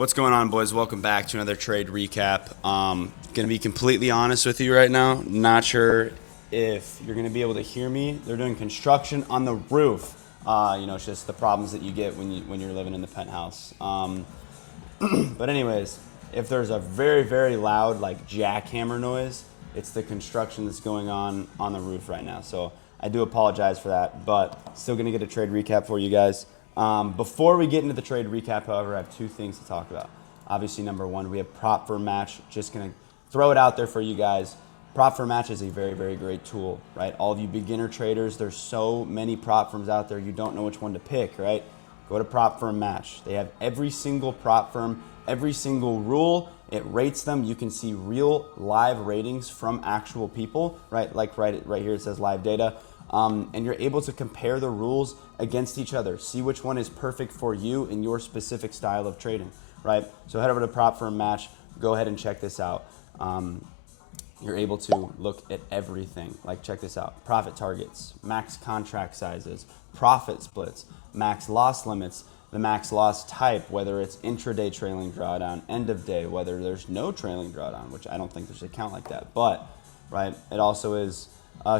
What's going on, boys? Welcome back to another trade recap. Gonna be completely honest with you right now. Not sure if you're gonna be able to hear me. They're doing construction on the roof. It's just the problems that you get when you're living in the penthouse. But anyways, if there's a very, very loud like jackhammer noise, it's the construction that's going on the roof right now. So I do apologize for that, but still gonna get a trade recap for you guys. Before we get into the trade recap, however, I have two things to talk about. Obviously, number one, we have prop for match. Just gonna throw it out there for you guys. Prop for match is a very, very great tool, right? All of you beginner traders, there's so many prop firms out there, you don't know which one to pick, right? Go to prop firm match. They have every single prop firm, every single rule. It rates them. You can see real live ratings from actual people, right? Like right here it says live data. And you're able to compare the rules against each other. See which one is perfect for you in your specific style of trading, right? So head over to prop firm match. Go ahead and check this out. You're able to look at everything. Like, check this out. Profit targets, max contract sizes, profit splits, max loss limits, the max loss type, whether it's intraday trailing drawdown, end of day, whether there's no trailing drawdown, which I don't think there's a count like that. But, right, it also is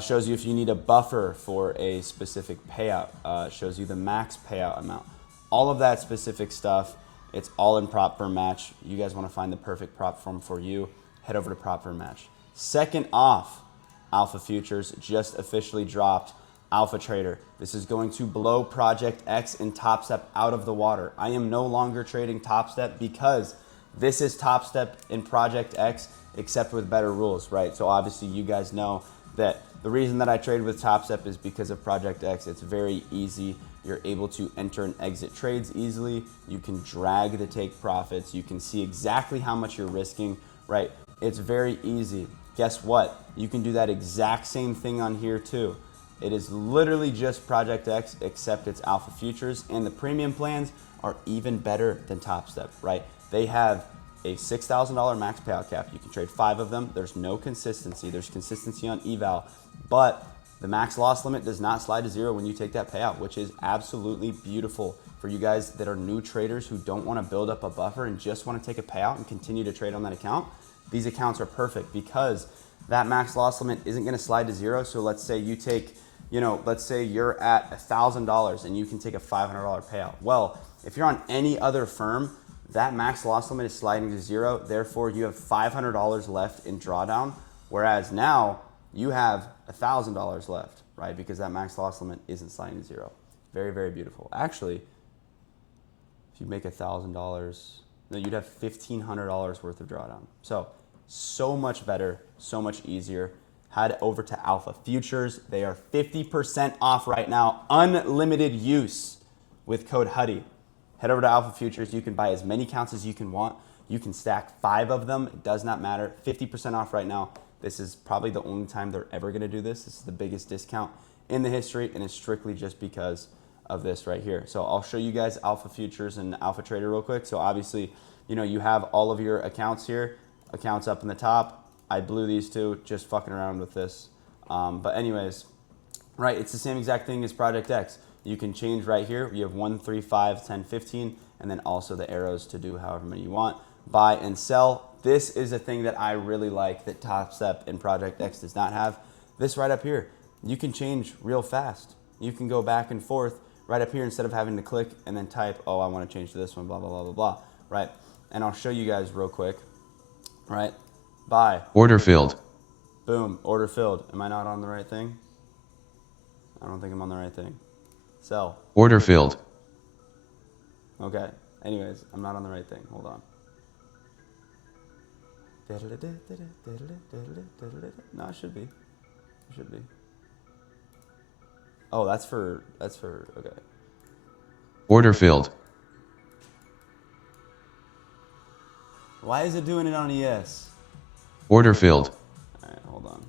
shows you if you need a buffer for a specific payout. Shows you the max payout amount. All of that specific stuff, it's all in prop firm match. You guys want to find the perfect prop firm for you, head over to prop firm match. Second off, Alpha Futures just officially dropped Alpha Trader. This is going to blow Project X and Top Step out of the water. I am no longer trading Top Step because this is Top Step in Project X, except with better rules, right? So obviously you guys know that the reason that I trade with Top Step is because of Project X. It's very easy. You're able to enter and exit trades easily. You can drag the take profits. You can see exactly how much you're risking, right? It's very easy. Guess what? You can do that exact same thing on here too. It is literally just Project X, except it's Alpha Futures, and the premium plans are even better than Top Step, right? They have a $6,000 max payout cap. You can trade 5 of them. There's no consistency. There's consistency on eval, but the max loss limit does not slide to 0 when you take that payout, which is absolutely beautiful for you guys that are new traders who don't want to build up a buffer and just want to take a payout and continue to trade on that account. These accounts are perfect because that max loss limit isn't going to slide to 0. So let's say you take, let's say you're at $1,000 and you can take a $500 payout. Well, if you're on any other firm, that max loss limit is sliding to 0. Therefore, you have $500 left in drawdown. Whereas now you have $1,000 left, right? Because that max loss limit isn't sliding to 0. Very, very beautiful. Actually, if you make $1,000, no, you'd have $1,500 worth of drawdown. So much better, so much easier. Head over to Alpha Futures. They are 50% off right now, unlimited use with code HUDDY. Head over to Alpha Futures. You can buy as many accounts as you can want. You can stack 5 of them. It does not matter. 50% off right now. This is probably the only time they're ever going to do this. This is the biggest discount in the history, and it's strictly just because of this right here. So I'll show you guys Alpha Futures and Alpha Trader real quick. So obviously, you have all of your accounts here. Accounts up in the top. I blew these two just fucking around with this. But anyways, right, it's the same exact thing as Project X. You can change right here. You have 1, 3, 5, 10, 15, and then also the arrows to do however many you want. Buy and sell. This is a thing that I really like that Top Step and Project X does not have. This right up here, you can change real fast. You can go back and forth right up here instead of having to click and then type, oh, I want to change to this one, blah, blah, blah, blah, blah, right? And I'll show you guys real quick. Right? Buy. Order filled. Boom. Order filled. Am I not on the right thing? I don't think I'm on the right thing. Sell. Order filled. Okay. Anyways, I'm not on the right thing. Hold on. No, it should be. It should be. Oh, that's for, okay. Order filled. Why is it doing it on ES? Order filled. All right, hold on.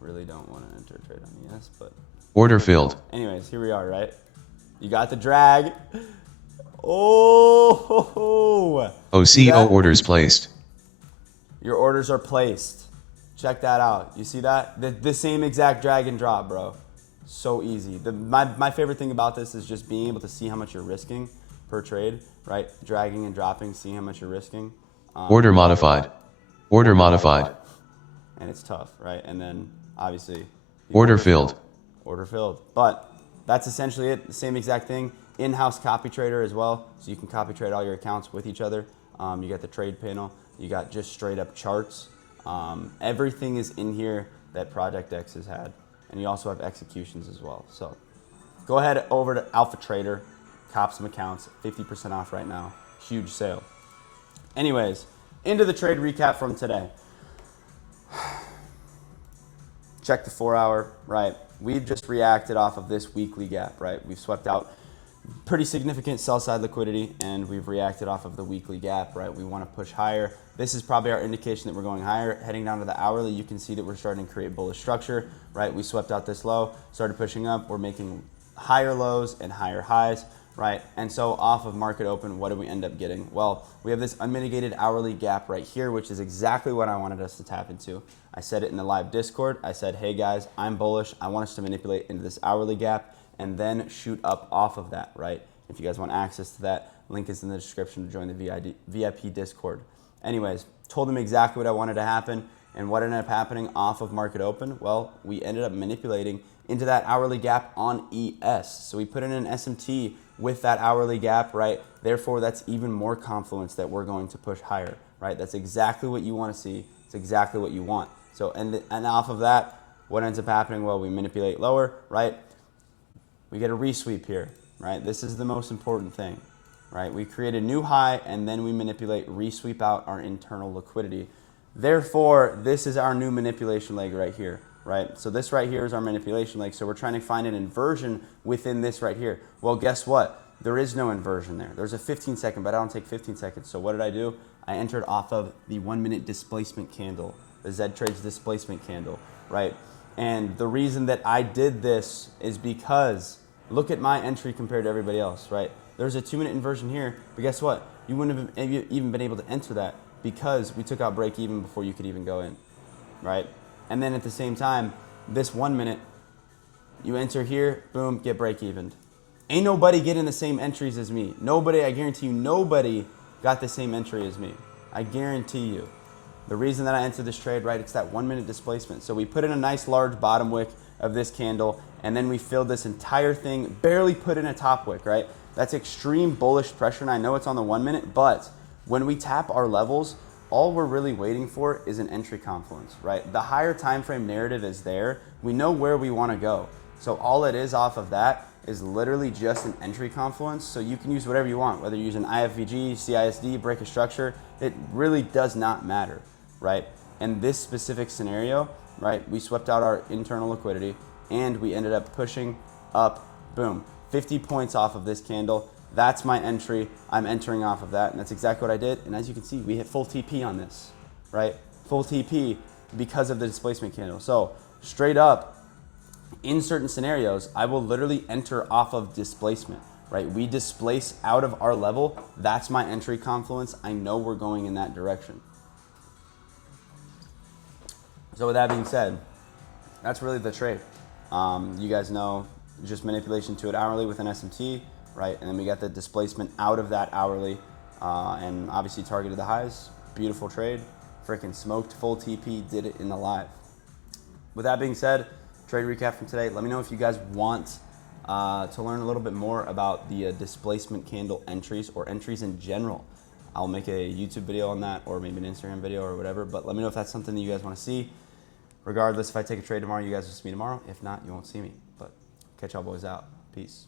Really don't want to enter a trade on ES, but... Order filled. Anyways, here we are, right? You got the drag. Oh! OCO orders placed. Your orders are placed. Check that out. You see that? The same exact drag and drop, bro. So easy. My favorite thing about this is just being able to see how much you're risking. per trade, right? Dragging and dropping, seeing how much you're risking. Order modified. Order modified. And it's tough, right? And then obviously Order filled. Order filled. But that's essentially it. The same exact thing. In-house copy trader as well. So you can copy trade all your accounts with each other. You got the trade panel. You got just straight up charts. Everything is in here that Project X has had. And you also have executions as well. So go ahead over to Alpha Trader, cop some accounts, 50% off right now. Huge sale. Anyways, into the trade recap from today. Check the 4 hour, right? We've just reacted off of this weekly gap, right? We've swept out pretty significant sell side liquidity and we've reacted off of the weekly gap, right? We want to push higher. This is probably our indication that we're going higher. Heading down to the hourly, you can see that we're starting to create bullish structure, right? We swept out this low, started pushing up. We're making higher lows and higher highs, right? And so off of market open, what do we end up getting? Well, we have this unmitigated hourly gap right here, which is exactly what I wanted us to tap into. I said it in the live Discord. I said, hey guys, I'm bullish. I want us to manipulate into this hourly gap and then shoot up off of that, right? If you guys want access to that, link is in the description to join the VIP Discord. Anyways, told them exactly what I wanted to happen, and what ended up happening off of market open? Well, we ended up manipulating into that hourly gap on ES. So we put in an SMT with that hourly gap, right? Therefore, that's even more confluence that we're going to push higher, right? That's exactly what you want to see. It's exactly what you want. So, and off of that, what ends up happening? Well, we manipulate lower, right? We get a resweep here, right? This is the most important thing, right? We create a new high and then we manipulate, resweep out our internal liquidity. Therefore, this is our new manipulation leg right here, right? So this right here is our manipulation leg. So we're trying to find an inversion within this right here. Well, guess what? There is no inversion there. There's a 15-second, but I don't take 15 seconds. So what did I do? I entered off of the 1 minute displacement candle, the Z Trades displacement candle, right? And the reason that I did this is because look at my entry compared to everybody else, right? There's a 2 minute inversion here, but guess what? You wouldn't have even been able to enter that because we took out break even before you could even go in, right? And then at the same time, this 1 minute, you enter here, boom, get break evened. Ain't nobody getting the same entries as me. Nobody, I guarantee you, nobody got the same entry as me. I guarantee you. The reason that I entered this trade, right, it's that 1 minute displacement. So we put in a nice large bottom wick of this candle, and then we filled this entire thing, barely put in a top wick, right? That's extreme bullish pressure, and I know it's on the 1 minute, but when we tap our levels, all we're really waiting for is an entry confluence, right? The higher time frame narrative is there. We know where we want to go. So all it is off of that is literally just an entry confluence. So you can use whatever you want, whether you use an IFVG, CISD, break a structure, it really does not matter, right? In this specific scenario, right, we swept out our internal liquidity and we ended up pushing up, boom, 50 points off of this candle. That's my entry. I'm entering off of that, and that's exactly what I did. And as you can see, we hit full TP on this, right? Full TP because of the displacement candle. So straight up, in certain scenarios, I will literally enter off of displacement, right? We displace out of our level. That's my entry confluence. I know we're going in that direction. So with that being said, that's really the trade. You guys know just manipulation to it hourly with an SMT, right? And then we got the displacement out of that hourly and obviously targeted the highs. Beautiful trade. Freaking smoked full TP, did it in the live. With that being said, trade recap from today. Let me know if you guys want to learn a little bit more about the displacement candle entries or entries in general. I'll make a YouTube video on that or maybe an Instagram video or whatever, but let me know if that's something that you guys want to see. Regardless, if I take a trade tomorrow, you guys will see me tomorrow. If not, you won't see me. But catch y'all boys out. Peace.